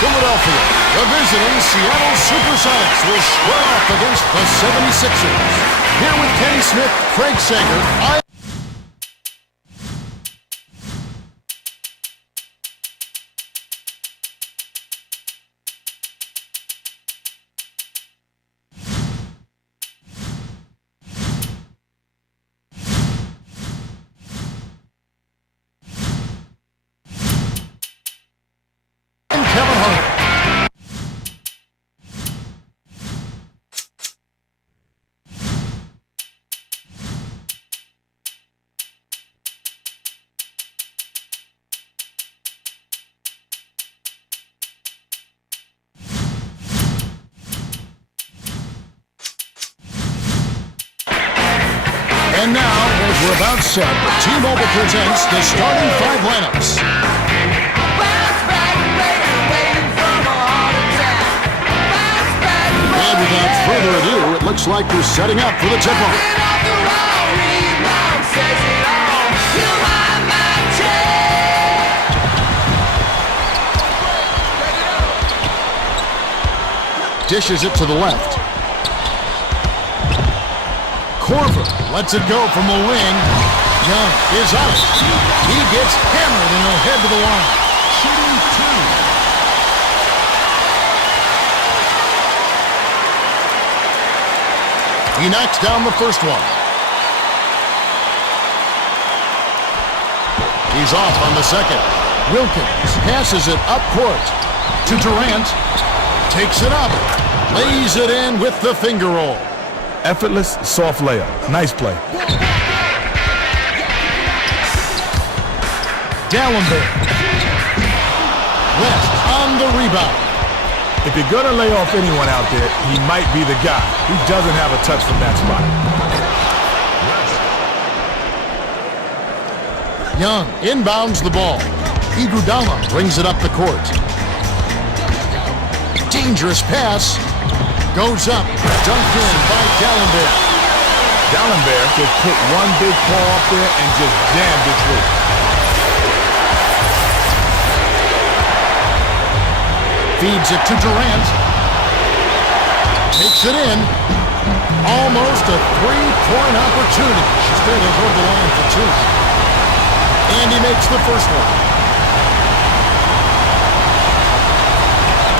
Philadelphia. The visiting Seattle Supersonics will square off against the 76ers. Here with Kenny Smith, Craig Sager, and now, as we're about set, T-Mobile presents the starting five lineups. And without further ado, it looks like we're setting up for the tip-off. Dishes it to the left. Korver lets it go from the wing. Young is out. He gets hammered and he'll head to the line. Shooting two. He knocks down the first one. He's off on the second. Wilkins passes it up court to Durant. Takes it up. Lays it in with the finger roll. Effortless, soft layup. Nice play. Dallenberg. West on the rebound. If you're going to lay off anyone out there, he might be the guy. He doesn't have a touch from that spot. Young inbounds the ball. Iguodala brings it up the court. Dangerous pass. Goes up. Dunked in by Dallenberg. Dallenberg just put one big paw up there and just jammed it through. Feeds it to Durant. Takes it in. Almost a three-point opportunity. Instead, he'll go to the line for two. And he makes the first one.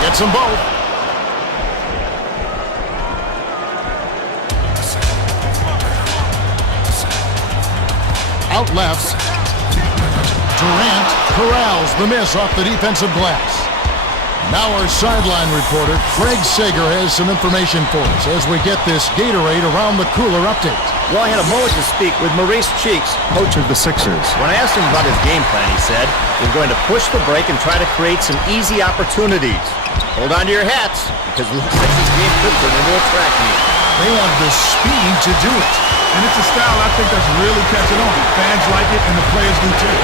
Gets them both. Out left. Durant corrals the miss off the defensive glass. Now our sideline reporter, Craig Sager, has some information for us as we get this Gatorade around the cooler update. Well, I had a moment to speak with Maurice Cheeks, coach of the Sixers. When I asked him about his game plan, he said he's going to push the break and try to create some easy opportunities. Hold on to your hats, because the Sixers game could turn into a track meet. They have the speed to do it. And it's a style I think that's really catching on. Fans like it, and the players do too.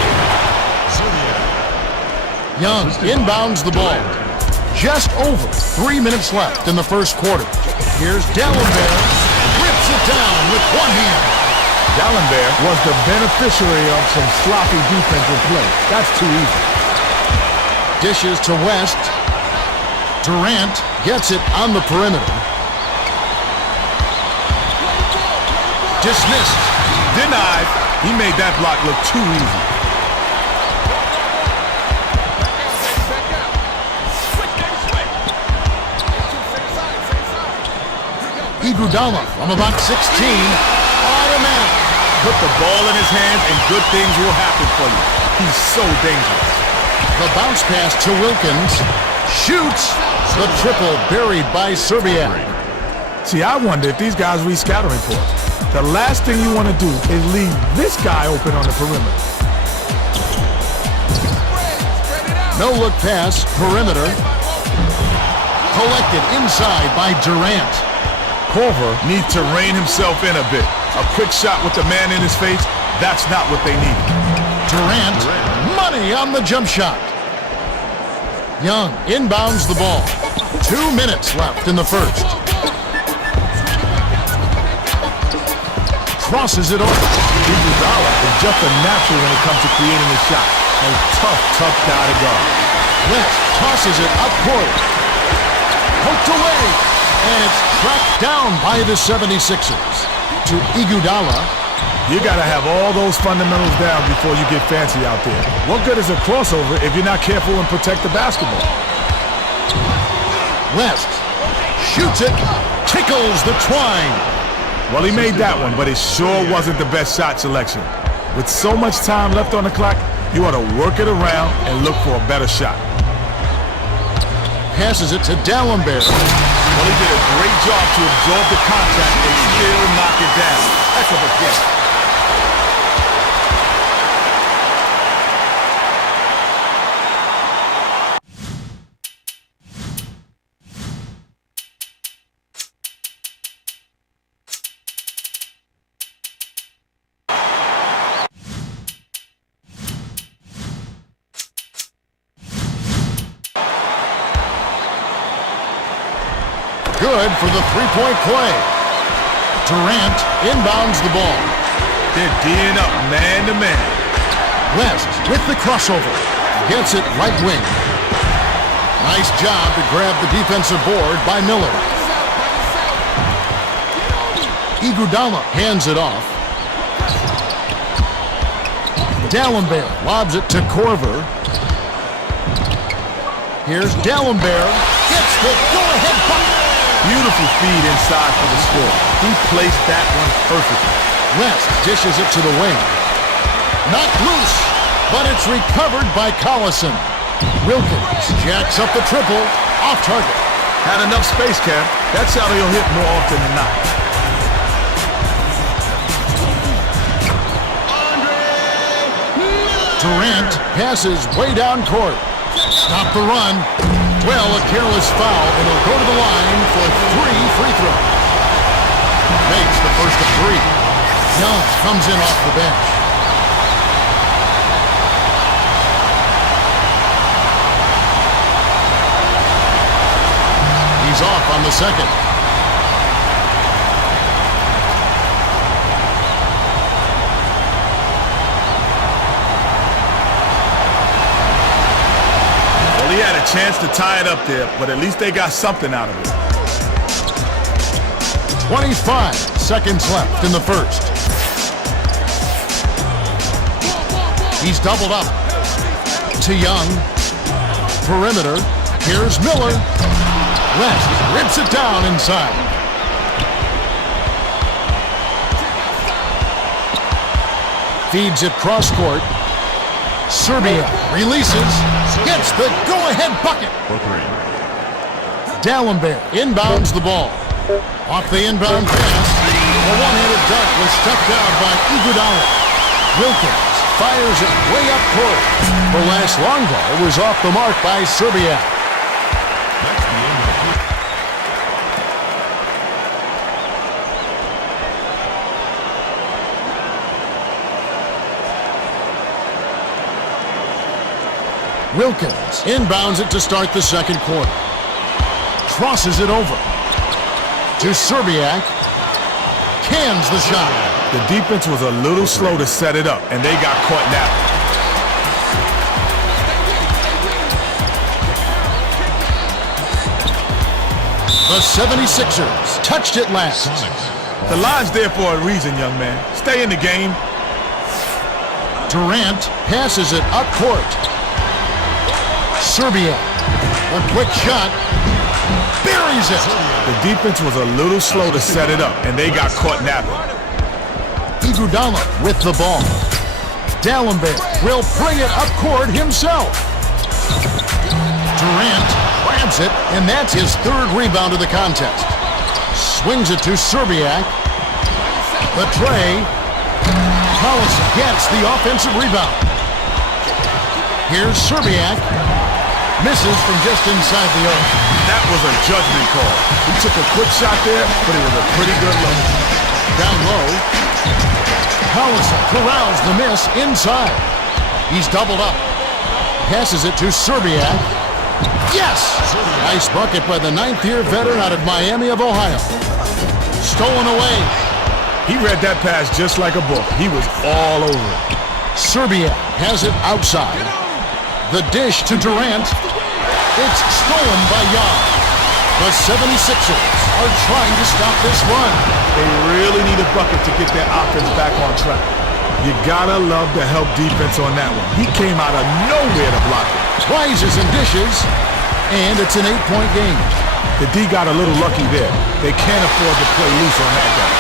Young inbounds the ball. Just over 3 minutes left in the first quarter. Here's Dallenberg. Rips it down with one hand. Dallenberg was the beneficiary of some sloppy defensive play. That's too easy. Dishes to West. Durant gets it on the perimeter. Dismissed. Denied. He made that block look too easy. Iguodala from about 16. Automatic. Put the ball in his hands and good things will happen for you. He's so dangerous. The bounce pass to Wilkins. Shoots. The triple buried by Serbiak. See, I wonder if these guys read scouting reports. The last thing you want to do is leave this guy open on the perimeter. No look pass, perimeter. Collected inside by Durant. Korver needs to rein himself in a bit. A quick shot with the man in his face, that's not what they need. Durant, money on the jump shot. Young inbounds the ball. 2 minutes left in the first. Crosses it over. Iguodala is just a natural when it comes to creating a shot. A tough guy to guard. West tosses it up court. Poked away. And it's tracked down by the 76ers. To Iguodala. You got to have all those fundamentals down before you get fancy out there. What good is a crossover if you're not careful and protect the basketball? West shoots it, tickles the twine. Well, he made that one, but it sure wasn't the best shot selection. With so much time left on the clock, you ought to work it around and look for a better shot. Passes it to D'Alembert. Well, he did a great job to absorb the contact and still knock it down. Heck of a get. Good for the three-point play. Durant inbounds the ball. They're D'ing up man-to-man. West with the crossover. Gets it right wing. Nice job to grab the defensive board by Miller. Iguodala hands it off. D'Alembert lobs it to Korver. Here's D'Alembert. Gets the go-ahead bucket. Beautiful feed inside for the score. He placed that one perfectly. West dishes it to the wing. Knocked loose, but it's recovered by Collison. Wilkins jacks up the triple, off target. Had enough space, Cam. That's how he'll hit more often than not. Durant passes way down court. Stop the run. Well, a careless foul, and he'll go to the line for 3 free throws. Makes the first of 3. Young comes in off the bench. He's off on the second. He had a chance to tie it up there, but at least they got something out of it. 25 seconds left in the first. He's doubled up to Young. Perimeter. Here's Miller. West rips it down inside. Feeds it cross court. Serbia releases, gets the go-ahead bucket. D'Alembert inbounds the ball. Off the inbound pass, a one-handed dunk was stepped down by Iguodala. Wilkins fires it way up court. The last long ball was off the mark by Serbia. Wilkins inbounds it to start the second quarter. Crosses it over to Serbiak. Cans the shot. The defense was a little slow to set it up, and they got caught napping. The 76ers touched it last. The line's there for a reason, young man. Stay in the game. Durant passes it up court. Serbia, a quick shot, buries it. The defense was a little slow to set it up, and they got caught napping. Iguodala with the ball. D'Alembert will bring it up court himself. Durant grabs it, and that's his third rebound of the contest. Swings it to Serbiak. The tray. Collison gets the offensive rebound. Here's Serbiak. Misses from just inside the arc. That was a judgment call. He took a quick shot there, but it was a pretty good look. Down low. Collison corrals the miss inside. He's doubled up. Passes it to Serbiak. Yes! Nice bucket by the 9th-year veteran out of Miami of Ohio. Stolen away. He read that pass just like a book. He was all over it. Serbia has it outside. The dish to Durant. It's stolen by Young. The 76ers are trying to stop this run. They really need a bucket to get their offense back on track. You gotta love the help defense on that one. He came out of nowhere to block it. Rises and dishes, and it's an 8-point game. The D got a little lucky there. They can't afford to play loose on that guy.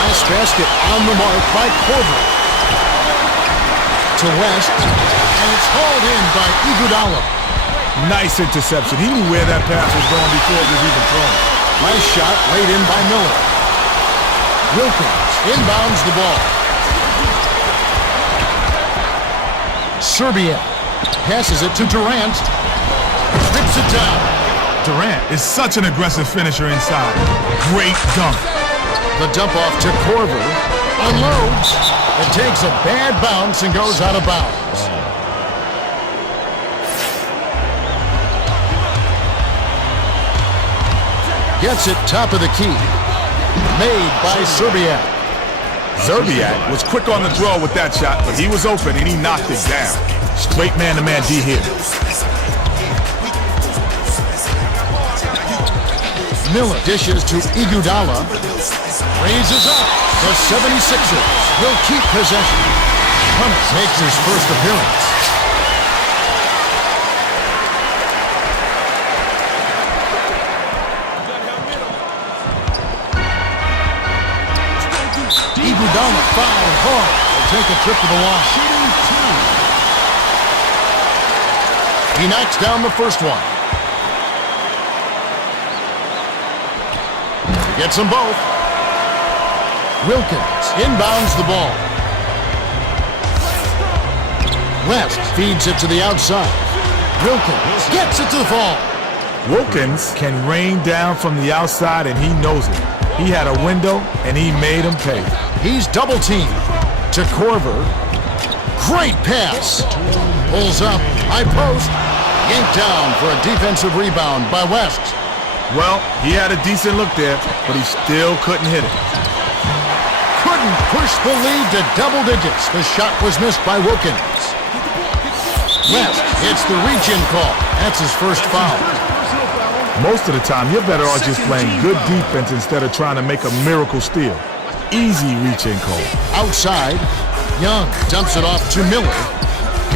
Last basket on the mark by Corver. To West, and it's hauled in by Iguodala. Nice interception. He knew where that pass was going before it was even thrown. Nice shot laid in by Miller. Wilkins inbounds the ball. Serbia passes it to Durant. Rips it down. Durant is such an aggressive finisher inside. Great dunk. The dump off to Corver. Unloads. It takes a bad bounce and goes out of bounds. Gets it top of the key. Made by Serbiak. Zerbiak was quick on the draw with that shot, but he was open and he knocked it down. Straight man-to-man D here. Miller dishes to Iguodala. Raises up. The 76ers will keep possession. Hunt makes his first appearance. Iguodala fouled hard. Will take a trip to the line. He knocks down the first one. He gets them both. Wilkins inbounds the ball. West feeds it to the outside. Wilkins gets it to the fall. Wilkins can rain down from the outside and he knows it. He had a window and he made him pay. He's double teamed to Corver. Great pass. Pulls up. High post. Yanked down for a defensive rebound by West. Well, he had a decent look there, but he still couldn't hit it. Couldn't push the lead to double digits. The shot was missed by Wilkins. West hits the reach-in call. That's his first foul. Most of the time, you're better off just playing good defense instead of trying to make a miracle steal. Easy reach-in call. Outside, Young dumps it off to Miller.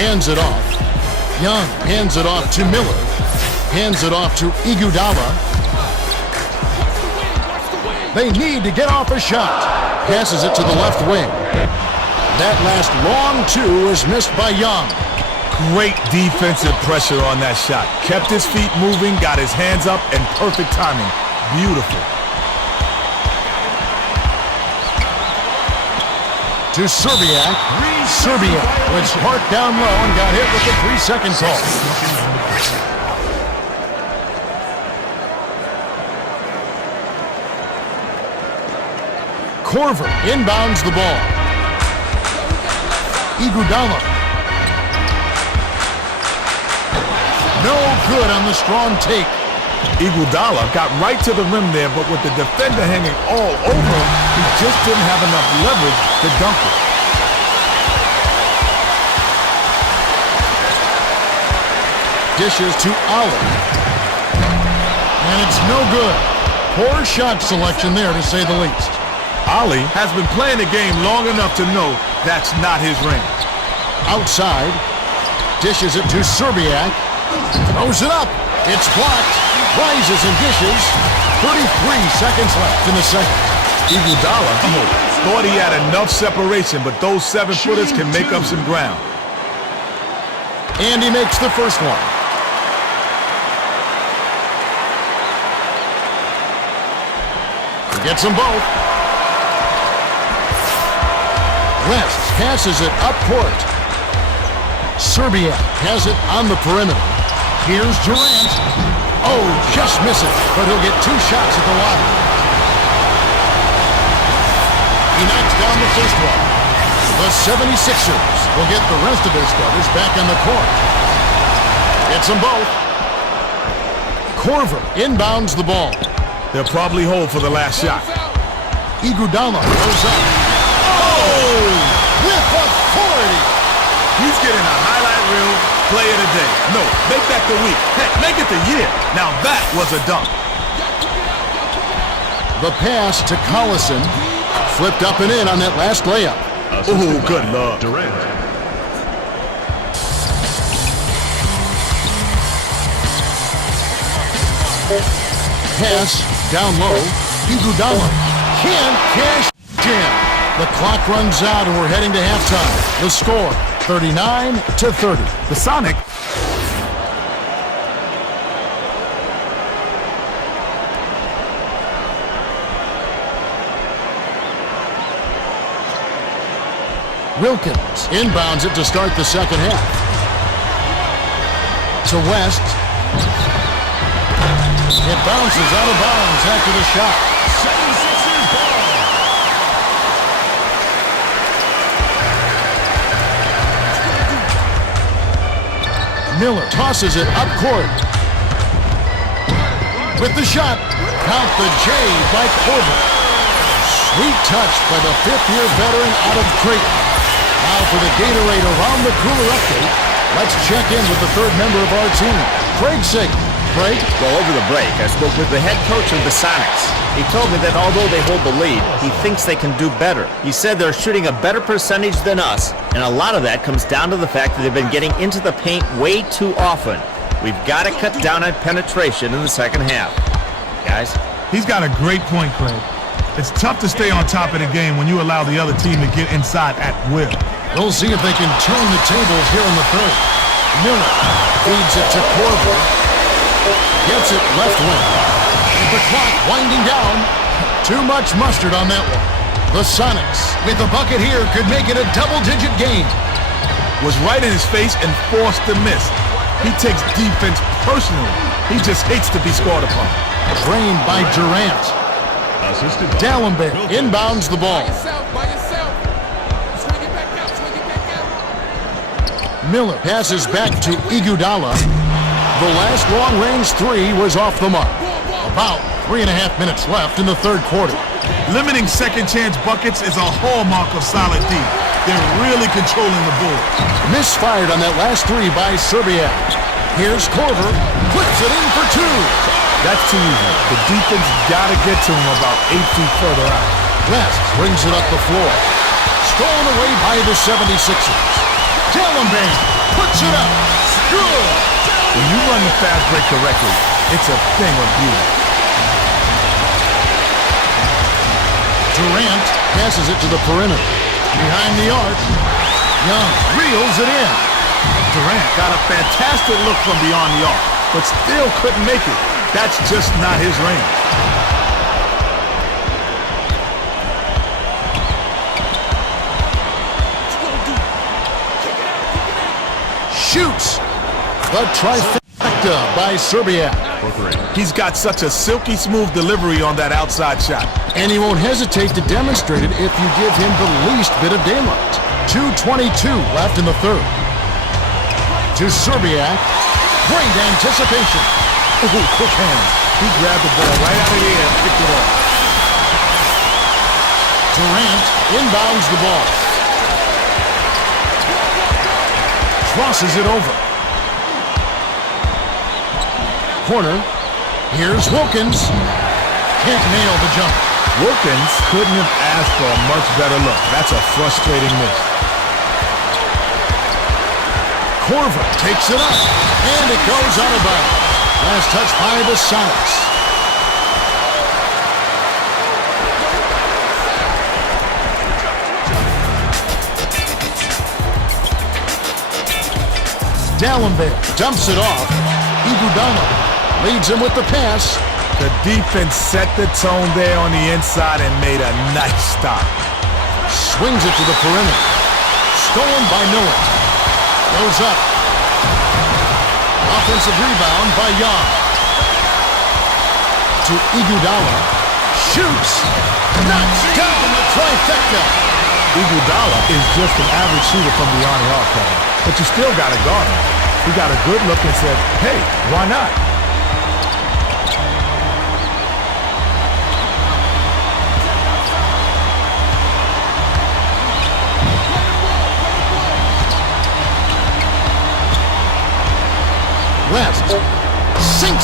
Hands it off. Young hands it off to Miller. Hands it off to Iguodala. They need to get off a shot. Passes it to the left wing. That last long two was missed by Young. Great defensive pressure on that shot. Kept his feet moving, got his hands up, and perfect timing. Beautiful. To Serbiak. Serbiak was parked down low and got hit with the 3-second call. Corver inbounds the ball. Iguodala. No good on the strong take. Iguodala got right to the rim there, but with the defender hanging all over him, he just didn't have enough leverage to dunk it. Dishes to Ali. And it's no good. Poor shot selection there, to say the least. Ali has been playing the game long enough to know that's not his range. Outside. Dishes it to Serbiak. Throws it up. It's blocked. Rises and dishes. 33 seconds left in the second. Iguodala thought he had enough separation, but those 7-footers can make up some ground. And he makes the first one. He gets them both. West passes it up court. Serbia has it on the perimeter. Here's Durant. Oh, just miss it, but he'll get 2 shots at the line. He knocks down the first one. The 76ers will get the rest of their starters back on the court. Gets them both. Corver inbounds the ball. They'll probably hold for the last shot. Iguodala goes up. Oh! With authority! He's getting a highlight reel play of the day. No, make that the week. Heck, make it the year. Now that was a dunk. The pass to Collison. Flipped up and in on that last layup. Ooh, good love. Durant. Pass down low. Iguodala can't cash in. The clock runs out and we're heading to halftime. The score, 39-30. The Sonic. Wilkins inbounds it to start the second half. To West. It bounces out of bounds after the shot. 76ers ball. Miller tosses it up court. With the shot, count the J by Corver. Sweet touch by the fifth-year veteran out of Creighton. Now for the Gatorade Around the Cooler update, let's check in with the third member of our team, Craig Sager. Craig? Well, over the break, I spoke with the head coach of the Sonics. He told me that although they hold the lead, he thinks they can do better. He said they're shooting a better percentage than us, and a lot of that comes down to the fact that they've been getting into the paint way too often. We've got to cut down on penetration in the second half. Guys? He's got a great point, Craig. It's tough to stay on top of the game when you allow the other team to get inside at will. We'll see if they can turn the tables here in the third. Miller feeds it to Corver. Gets it left wing. The clock winding down. Too much mustard on that one. The Sonics, with a bucket here, could make it a double-digit game. Was right in his face and forced to miss. He takes defense personally. He just hates to be scored upon. Drained by Durant. Assisted. D'Alembert inbounds the ball. Miller passes back to Iguodala. The last long-range three was off the mark. About 3.5 minutes left in the third quarter. Limiting second-chance buckets is a hallmark of solid D. They're really controlling the board. Misfired on that last three by Serbia. Here's Corver. Puts it in for two. That's too easy. The defense got to get to him about 8 feet further out. West brings it up the floor. Stolen away by the 76ers. D'Alembert puts it up. Good. When you run the fast break correctly, it's a thing of beauty. Durant passes it to the perimeter. Behind the arc, Young reels it in. Durant got a fantastic look from beyond the arc, but still couldn't make it. That's just not his range. Shoots. The trifecta by Serbia. He's got such a silky smooth delivery on that outside shot. And he won't hesitate to demonstrate it if you give him the least bit of daylight. 2:22 left in the third. To Serbiak. Great anticipation. Ooh, quick hands. He grabbed the ball right out of the air and picked it up. Durant inbounds the ball. Crosses it over. Corner. Here's Wilkins. Can't nail the jump. Wilkins couldn't have asked for a much better look. That's a frustrating miss. Corver takes it up, and it goes out of bounds. Last touch by the Sonics. D'Alembert dumps it off. Iguodala leads him with the pass. The defense set the tone there on the inside and made a nice stop. Swings it to the perimeter. Stolen by Miller. Goes up. Offensive rebound by Young. To Iguodala. Shoots. Knocks down the trifecta. Iguodala is just an average shooter from beyond the arc, but you still got to guard him. He got a good look and said, hey, why not?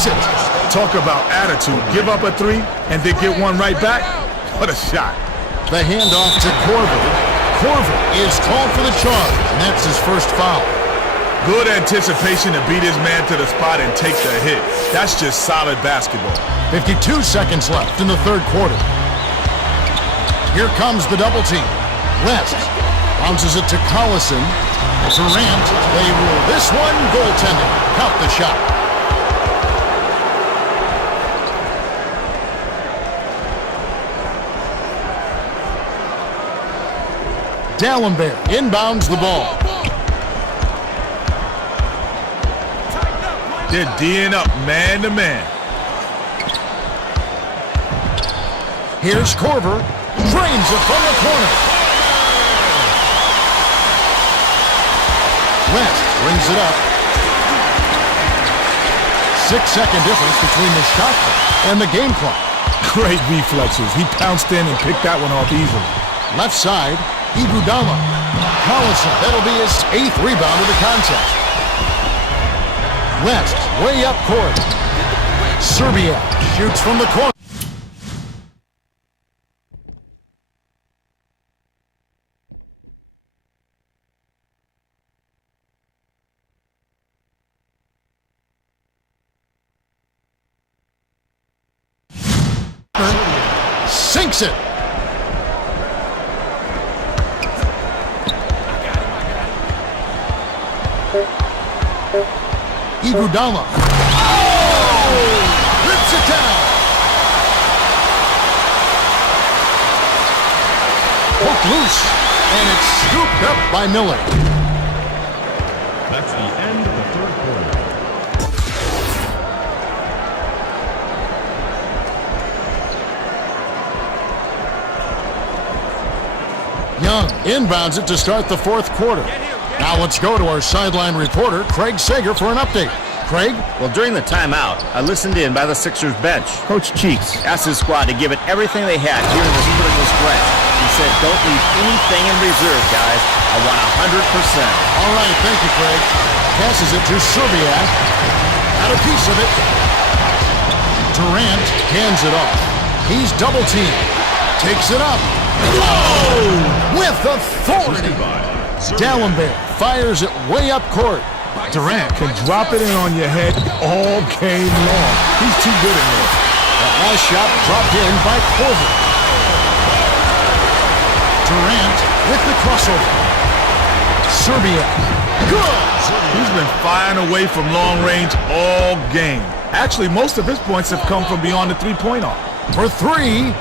makes it. Talk about attitude. Give up a three and then get one right back. What a shot. The handoff to Corver. Corver is called for the charge, and that's his first foul. Good anticipation to beat his man to the spot and take the hit. That's just solid basketball. 52 seconds left in the third quarter. Here comes the double team. West bounces it to Collison. Durant, they rule this one goaltending. Count the shot. Dallenberg inbounds the ball. They're D'ing up man to man. Here's Corver. Drains it from the corner. West brings it up. 6-second difference between the shot clock and the game clock. Great reflexes. He pounced in and picked that one off easily. Left side, Iguodala. Collison, that'll be his 8th rebound of the contest. West, way up court. Serbia shoots from the corner. Sinks it. Iguodala. Oh! Rips it down. Poked loose, and it's scooped up by Miller. That's the end of the third quarter. Young inbounds it to start the fourth quarter. Now let's go to our sideline reporter, Craig Sager, for an update. Craig? Well, during the timeout, I listened in by the Sixers bench. Coach Cheeks asked his squad to give it everything they had here in this critical stretch. He said, don't leave anything in reserve, guys. I want 100%. All right, thank you, Craig. Passes it to Serbia. Got a piece of it. Durant hands it off. He's double-teamed. Takes it up. Whoa! With authority. Dallenberg fires it way up court. Durant can drop it in on your head all game long. He's too good in there. That last shot dropped in by Corver. Durant with the crossover. Serbia. Good! He's been firing away from long range all game. Actually, most of his points have come from beyond the three-point arc. For three.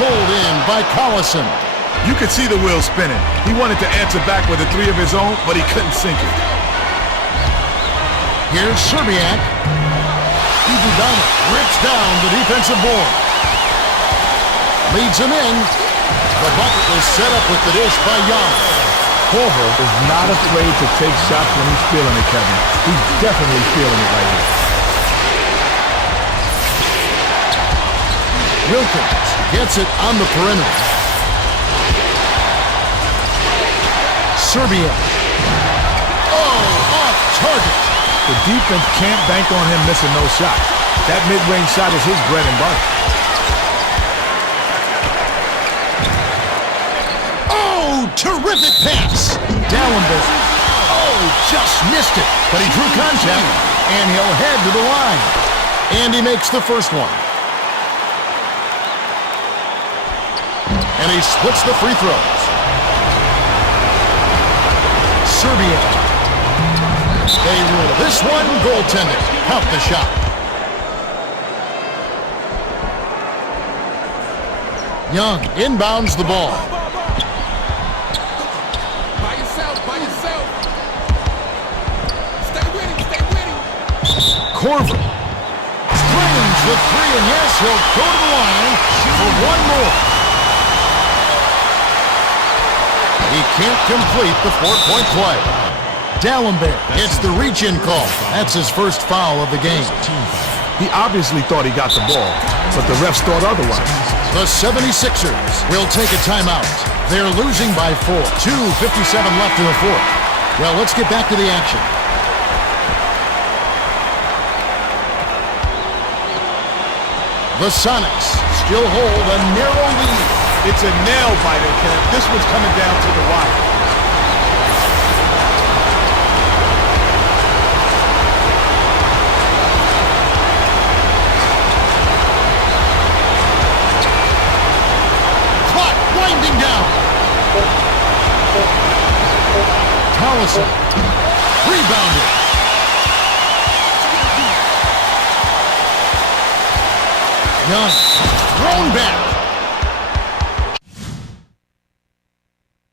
Pulled in by Collison. You could see the wheels spinning. He wanted to answer back with a three of his own, but he couldn't sink it. Here's Serbiak. Iguodala rips down the defensive board. Leads him in. The bucket was set up with the dish by Young. Corver is not afraid to take shots when he's feeling it, Kevin. He's definitely feeling it right here. Wilkins gets it on the perimeter. Serbia. Oh, off target. The defense can't bank on him missing no shots. That mid-range shot is his bread and butter. Oh, terrific pass. Dallenberg. Oh, just missed it. But he drew contact, and he'll head to the line. And he makes the first one. And he splits the free throws. Serbia. They rule this one goaltending. Count the shot. Young inbounds the ball. By yourself. Stay with him. Corver. Springs the three, and yes, he'll go to the line for one more. He can't complete the four-point play. Dallenberg gets the reach-in call. That's his first foul of the game. He obviously thought he got the ball, but the refs thought otherwise. The 76ers will take a timeout. They're losing by 4. 2:57 left in the fourth. Well, let's get back to the action. The Sonics still hold a narrow lead. It's a nail-biter, Kev. This one's coming down to the wire. Clock winding down. Collison rebounded. Young thrown back.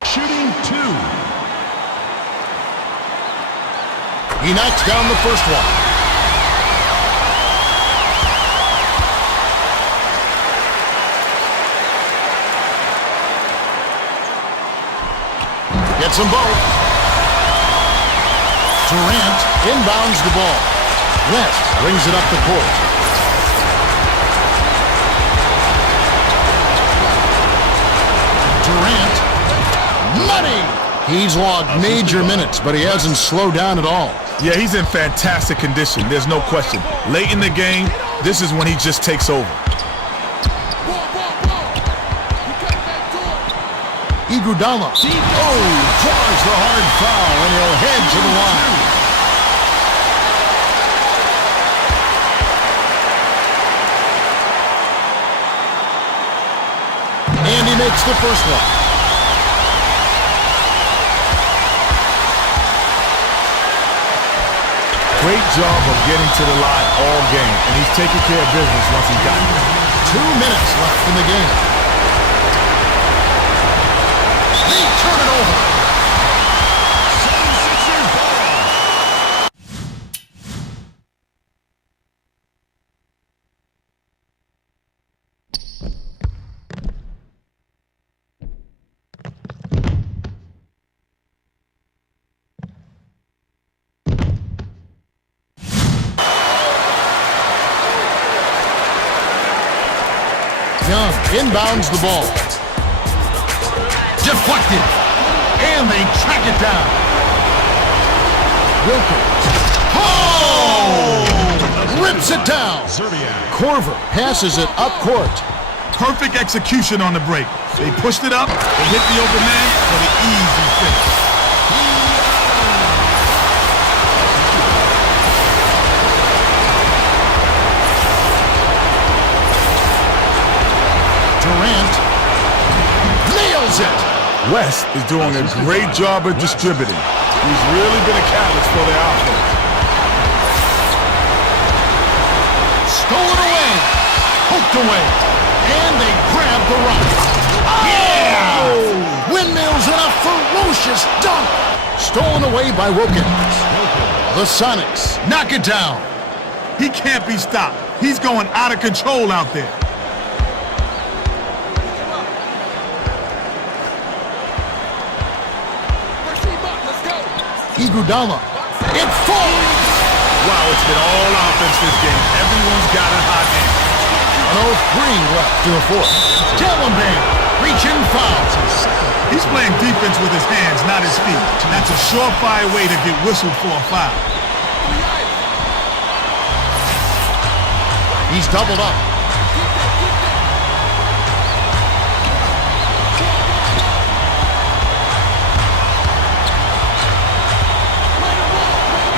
Shooting 2. He knocks down the first one. Gets them both. Durant inbounds the ball. West brings it up the court. Durant. Money! He's logged major minutes, but he hasn't slowed down at all. Yeah, he's in fantastic condition. There's no question. Late in the game, this is when he just takes over. Iguodala. Draws the hard foul, and he'll head to the line. And he makes the first one. Great job of getting to the line all game, and he's taking care of business once he got it. 2 minutes left in the game. They turn it over. 76ers ball. Young inbounds the ball. Deflected. And they track it down. Wilkins. Oh! Rips it down. Korver passes it up court. Perfect execution on the break. They pushed it up, they hit the open man for the easy finish. Durant nails it. West is doing a great job of distributing. He's really been a catalyst for their offense. Stolen away. Hooked away. And they grab the rock. Yeah! Windmills and a ferocious dunk. Stolen away by Wilkins. The Sonics knock it down. He can't be stopped. He's going out of control out there. Iguodala. It falls. Wow, it's been all offense this game. Everyone's got a hot hand. 1:03 left to the fourth. Tallenbam reaching foul. He's playing defense with his hands, not his feet. That's a surefire way to get whistled for a foul. He's doubled up.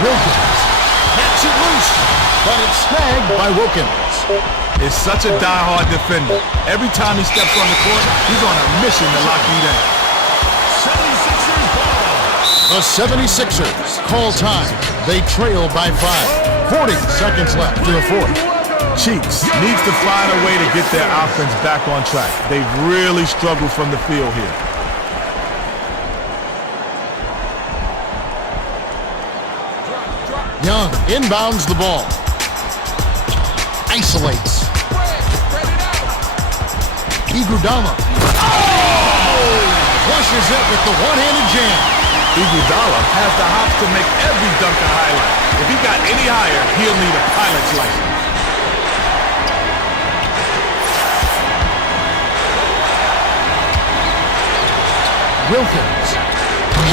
Wilkins gets it loose, but it's snagged by Wilkins. Is such a die-hard defender. Every time he steps on the court, he's on a mission to lock you down. 76ers ball. The 76ers call time. They trail by 5. 40 seconds left to the fourth. Cheeks needs to find a way to get their offense back on track. They've really struggled from the field here. Young inbounds the ball. Isolates. Iguodala. Oh! Flushes it with the one-handed jam. Iguodala has the hops to make every dunk a highlight. If he got any higher, he'll need a pilot's license. Wilkins.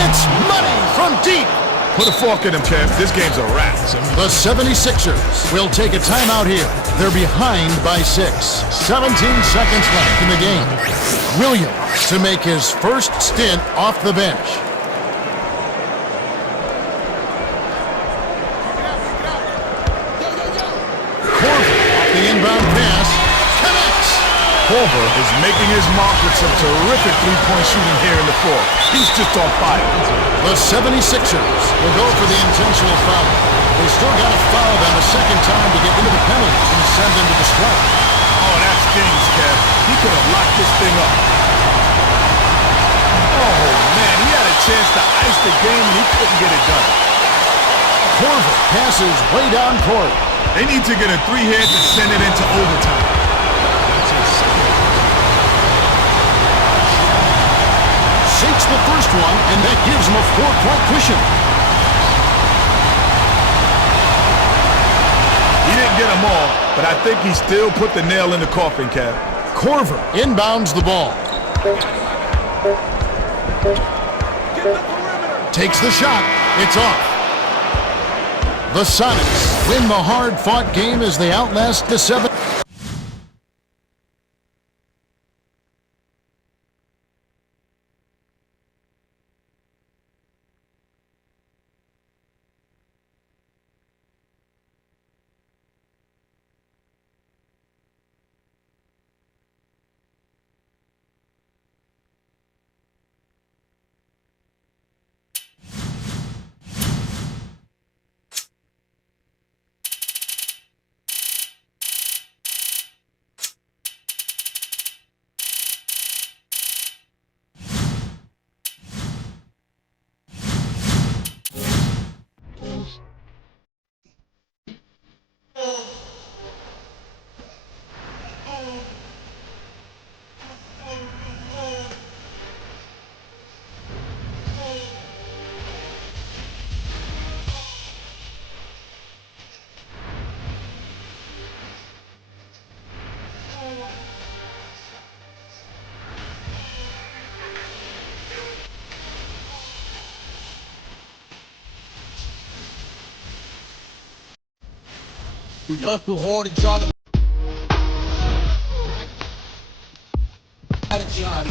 It's money from deep. Put a fork in him, Kev. This game's a wrap. The 76ers will take a timeout here. They're behind by 6. 17 seconds left in the game. Williams to make his first stint off the bench. Corver off the inbound pass. Connects. Corver is making his mark with some terrific three-point shooting here in the fourth. He's just on fire. The 76ers will go for the intentional foul. They still got to foul them a second time to get into the penalties and send them to the strike. Oh, that stings, Kev. He could have locked this thing up. Oh, man, he had a chance to ice the game and he couldn't get it done. Corver passes way down court. They need to get a three-head to send it into overtime. Sinks the first one, and that gives him a 4-point cushion. He didn't get them all, but I think he still put the nail in the coffin, Kev. Corver inbounds the ball. Takes the shot. It's off. The Sonics win the hard-fought game as they outlast the 7. We hustle hard and try to. Johnny.